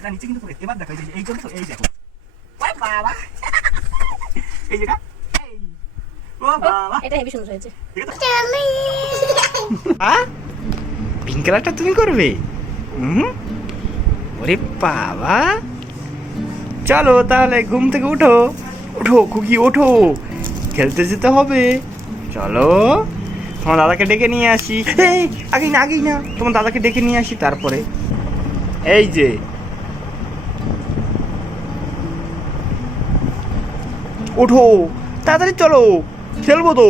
এটা নিচে কিন্তু পড়ে, এবার দেখো এই করবে তো, এই দেখো, ওরে বাবা এই যেটা, এই ও বাবা, এটা হেভি সুন্দর হয়েছে। পিঙ্ক কালারটা তুমি করবে? ওরে বাবা, চলো তাহলে ঘুম থেকে উঠো, উঠো খুকি ওঠো, খেলতে যেতে হবে, চলো তোমার দাদাকে ডেকে নিয়ে আসি। এই আগেই না তোমার দাদাকে ডেকে নিয়ে আসি, তারপরে এই যে ওঠো তাড়াতাড়ি, চলো খেলবো তো,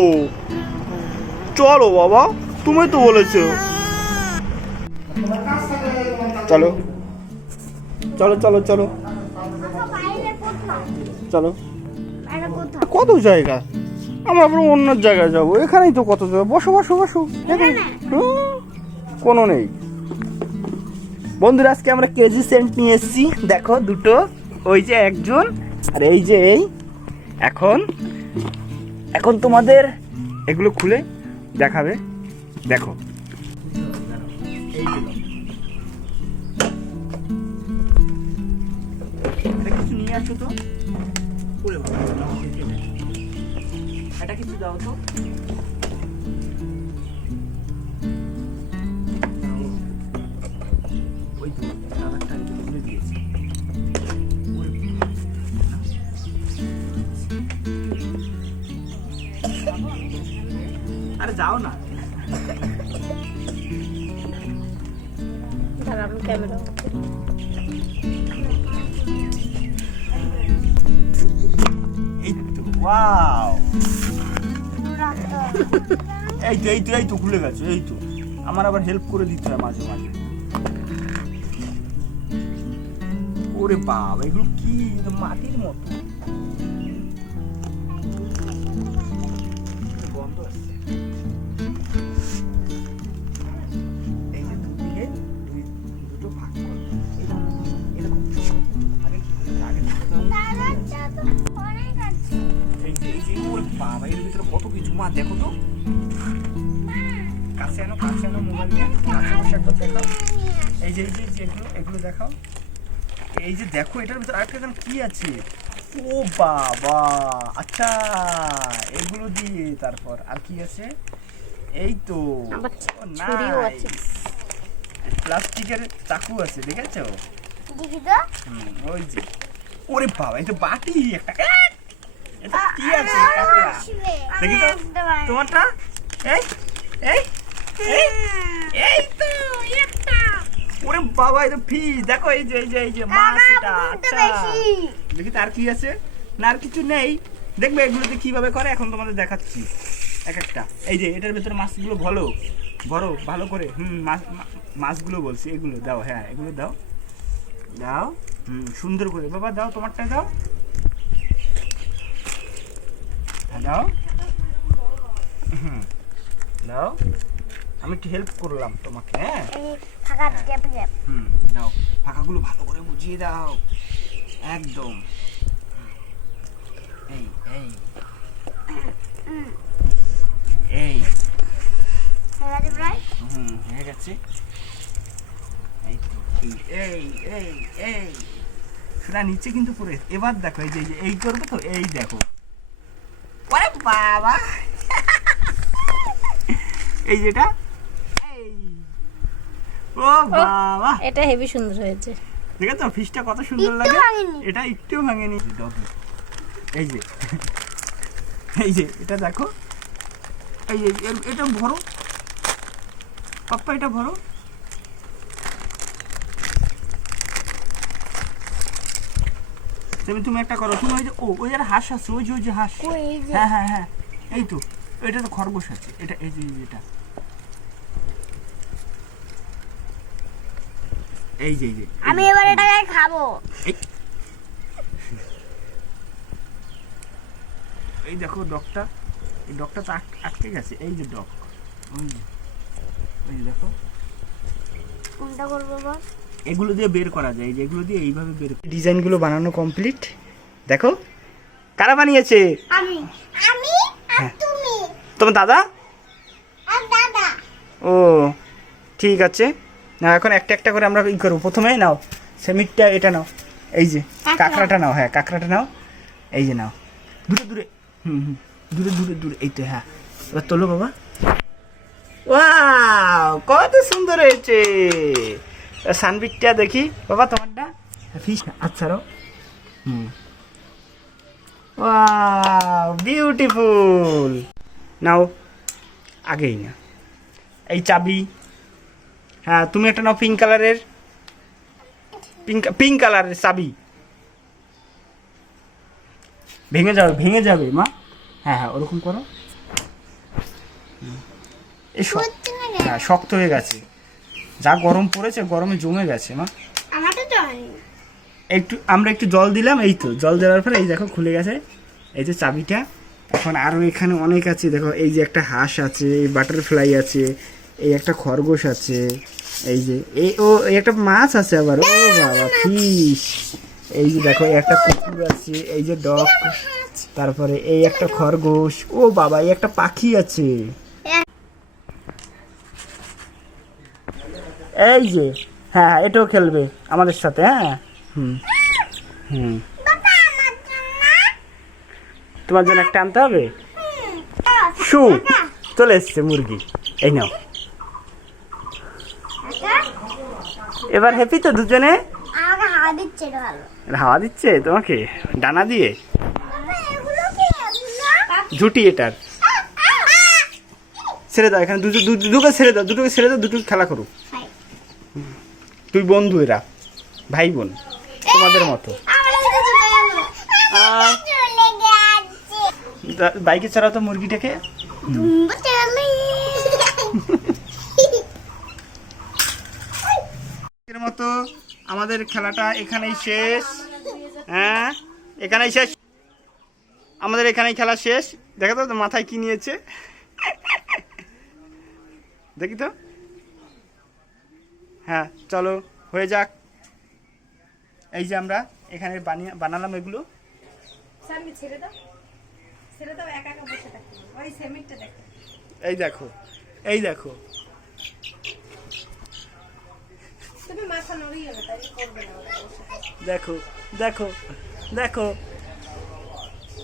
চলো বাবা তুমি তো বলেছো, চলো চলো চলো চলো চলো। কত জায়গা, আমরা আবার অন্য জায়গায় যাবো, এখানেই তো কত জায়গা, বসো বসো বসো, কোনো নেই। বন্ধুরা আজকে আমরা কেজি সেন্ট নিয়ে এসেছি, দেখো দুটো, ওই যে একজন আর এই যে এই। এখন তোমাদের এগুলো খুলে দেখাবে, দেখো কিছু নিয়ে আসো তো, এটা কিছু দাও তো, ওই তো কালারটা খুলে দিয়েছি, আরে যাও না, দাঁড়ান ক্যামেরা। এই তো ওয়াও, এই তো খুলে গেছে, এই তো আমার আবার হেল্প করে দিতে হয় মাঝে মাঝে। ওরে বাবা এগুলো কি, মাটির মতো গন্ধ আসছে। এই যে দুদিকে দুটো ভাগ করো, এরকম আগে এই যে ওরে বাবা এর ভিতরে কত কিছু, মা দেখো তো, কাছে আনো মোবাইল নিয়ে, কাছে বসে একবার দেখাও, এই যে এগুলো দেখাও, এই যে দেখো এটার ভিতরে আরেকটা যেন কি আছে, ও বাবা আচ্ছা এগুলো দিয়ে, তারপর আর কি আছে, এই তো প্লাস্টিকের চাকু আছে, দেখেছো? ওই যে ওরে বাবা এই তো বাটি একটা, এটা কি আছে কাকড়া, দেখি তো তোমারটা, এই এই এই তো একটা, ওরে বাবা এটা ফিশ, দেখো এই যে মাছ, এটা আচ্ছা দেখি তার কি আছে, না আর কিছু নেই, দেখবে এগুলোতে কিভাবে করে এখন তোমাদের দেখাচ্ছি এক একটা। এই যে এটার ভেতরে মাছগুলো ভরো ভালো করে, মাছগুলো বলছি, এগুলো দাও, হ্যাঁ এগুলো দাও সুন্দর করে, বাবা দাও তোমারটা দাও, দাও দাও, আমি একটু হেল্প করলাম তোমাকে, হ্যাঁ দাও, ফাঁকাগুলো ভালো করে বুঝিয়ে দাও একদম, এই এই এই হয়ে গেছে, এই তো এই এই এই সেটা নিচে কিন্তু পড়ে, এবার দেখো এই যে এই করবে তো, এই দেখো, ওরে বাবা এই যেটা, এই ও বাবা এটা হেভি সুন্দর হয়েছে, দেখো ফিশটা কত সুন্দর লাগে, এটা একটু ভাঙেনি, এই যে এটা দেখো, এই যে এটা ভরো পাপ্পা, এটা ভরো, তুমি একটা করো, তুমি ওই যে ওই যে হাঁস আছে, ওই যে হাঁস, হ্যাঁ এই তো এটা তো খরগোশ আছে, এটা এই যে এটা, এই যে আমি এবার এটাকে খাবো, এই দেখো ডগটা, এই ডগটা তো আটকে গেছে, এই যে ডগ, ওই যে দেখো, কোনটা করবো বল, এগুলো দিয়ে বের করা যায়, যেগুলো দিয়ে এইভাবে বের, ডিজাইনগুলো বানানো কমপ্লিট, দেখো কারা বানিয়েছে, আমি আর তুমি, তোমার দাদা, আর দাদা, ও ঠিক আছে, না এখন একটা একটা করে আমরা ই করবো, প্রথমে নাও সেমিটটা এটা নাও, এই যে কাঁকড়াটা নাও, হ্যাঁ কাঁকড়াটা নাও, এই যে নাও, দূরে দূরে, দূরে দূরে দূরে, এই তো, হ্যাঁ এবার তোলো বাবা। ওয়াও কত সুন্দর হয়েছে। সানবিটটা দেখি বাবা তোমারটা, ফিশ, আচ্ছা রো, ওয়াও বিউটিফুল। নাও আগেই না, এই চাবি, হ্যাঁ তুমি একটা নাও পিঙ্ক কালারের, পিঙ্ক কালারের চাবি। ভেঙে যাবে, ভেঙে যাবে মা, হ্যাঁ হ্যাঁ ওরকম করো। এই হ্যাঁ শক্ত হয়ে গেছে, যা গরম পড়েছে, গরমে জমে গেছে মা। একটু আমরা একটু জল দিলাম, এই তো জল দেওয়ার পরে এই দেখো খুলে গেছে, এই যে চাবিটা। এখন আরও এখানে অনেক আছে, দেখো এই যে একটা হাঁস আছে, এই বাটারফ্লাই আছে, এই একটা খরগোশ আছে, এই যে এই এই একটা মাছ আছে আবার, ও বাবা ফিশ। এই যে দেখো একটা কুকুর আছে, এই যে ডগ, তারপরে এই একটা খরগোশ, ও বাবা এই একটা পাখি আছে, এই যে হ্যাঁ এটাও খেলবে আমাদের সাথে, হ্যাঁ হুম হুম। তোমার জন্য একটা আনতে হবে, শু চলে এসছে মুরগি, এই নাও। এবার হ্যাপি তো দুজনে? হাওয়া দিচ্ছে তোমাকে ডানা দিয়ে, ঝুটি এটার। ছেড়ে দাও, এখানে দুটোকে ছেড়ে দাও, দুটোকে ছেড়ে দাও, দুটোকে খেলা করো। তুই বন্ধু, এরা ভাই বোন তোমাদের মতো। বাইকে চালাও তো মুরগিটাকে। মতো আমাদের খেলাটা এখানেই শেষ, হ্যাঁ এখানেই শেষ, আমাদের এখানেই খেলা শেষ। দেখো তো মাথায় কি নিয়েছে, দেখি তো, হ্যাঁ চলো হয়ে যাক। এই যে আমরা এখানে বানালাম এগুলো, এই দেখো, এই দেখো, দেখো দেখো দেখো